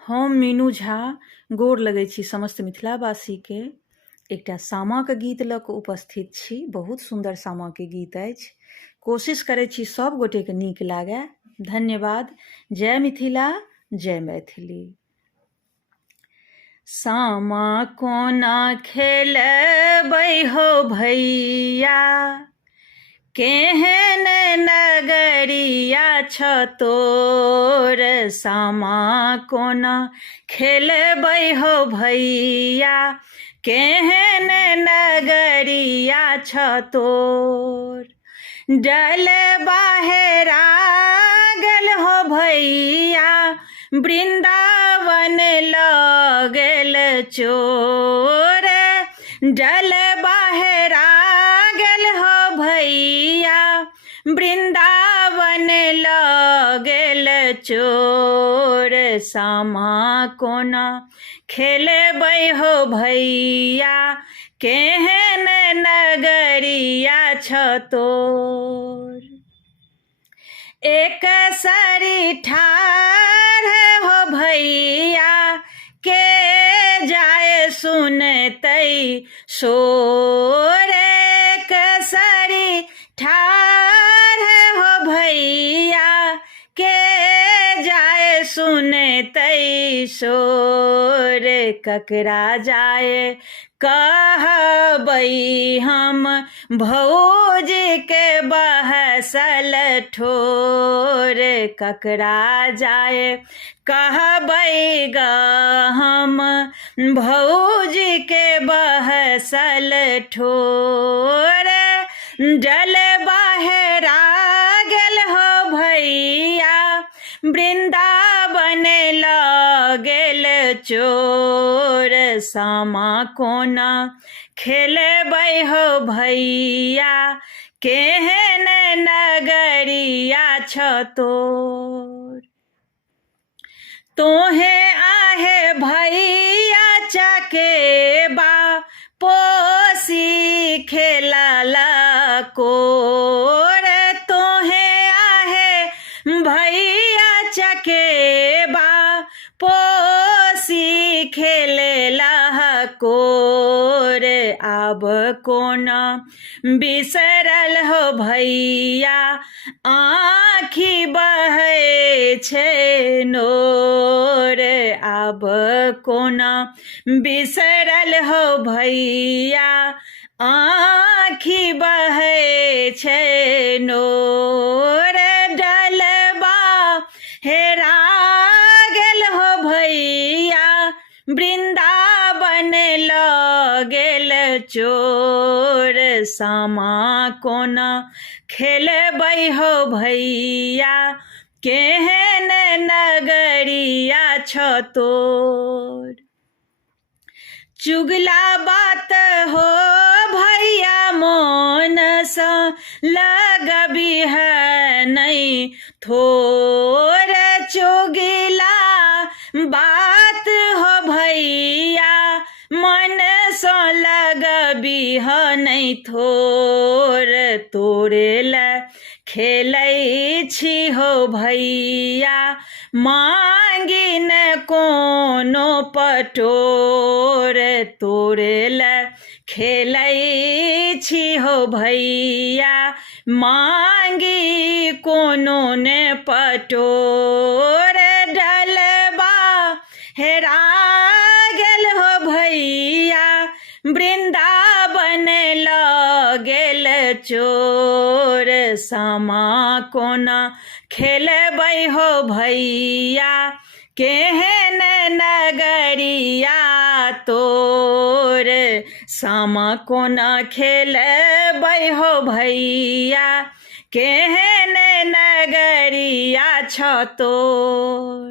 हम मीनू झा गोर लगै छी समस्त मिथिलावासीके। एकटा सामाके गीत लऽ कऽ उपस्थित छी। बहुत सुन्दर सामाके गीत अछि। कोशिश करै छी सब गोटेके नीक लागै। धन्यवाद। जय मिथिला, जय मैथिली। सामा कोना खेलबै हो भैया, केहन नगरिया छ तोर। सामा कोना खेलबै हो भैया, केहन नगरिया छ तोर। डलबा हेरा गेल हो भैया, वृंदावन लऽ गेल चोर। डलबा हेरा गेल हो भैया, वृंदावन लऽ गेल चोर। सामा कोना खेलबै हो भैया, केहन नगरिया छ तोर। एक सरी ठाढ़ हो भैया, के जाए सुनतै शोर। एक सरी ठाढ़ हो भैया, के जाए सुनतै शोर। ककरा जाए कहबै हम, भौजीके बहसल ठोर। ककरा जाए कहबै ग हम, भौजीके बहसल ठोर। डलबा हेरा गेल हो भैया, वृंदावन लऽ गेल चोर। सामा कोना खेलबै हो भैया, केहन नगरिया छ तोर। तोहे आहे भैया चकेबा, पोसी खेलला कोर। तोहे आहे भैया चकेबा, पोसी खेलला कोर। आब कोना बिसरल हो भैया, आँखि बहै छै नोर। आब कोना बिसरल हो भैया, आँखि बहै छै नोर। डलबा हेरा गेल हो भैया, वृंदावन लऽ गेल चोर। सामा कोना खेलबै हो भैया, केहन नगरिया छ तोर। चुगला बात हो भैया मोनसँ लगबिह नहि थोर। चुगला बात हो भैया, मनसँ लगबिह नहि थोर। तोरे लए खेलै छी हो भैया, मांगी न कोनो पटोर। तोरे लए खेलै छी हो भैया, मांगी कोनो ने पटोर। डलबा हेरा गेल हो भैया, वृंदावन लऽ गेल चोर। सामा कोना खेलबै हो भैया, केहन नगरिया तोर। सामा कोना खेलबै हो भैया, केहन नगरिया छ तोर।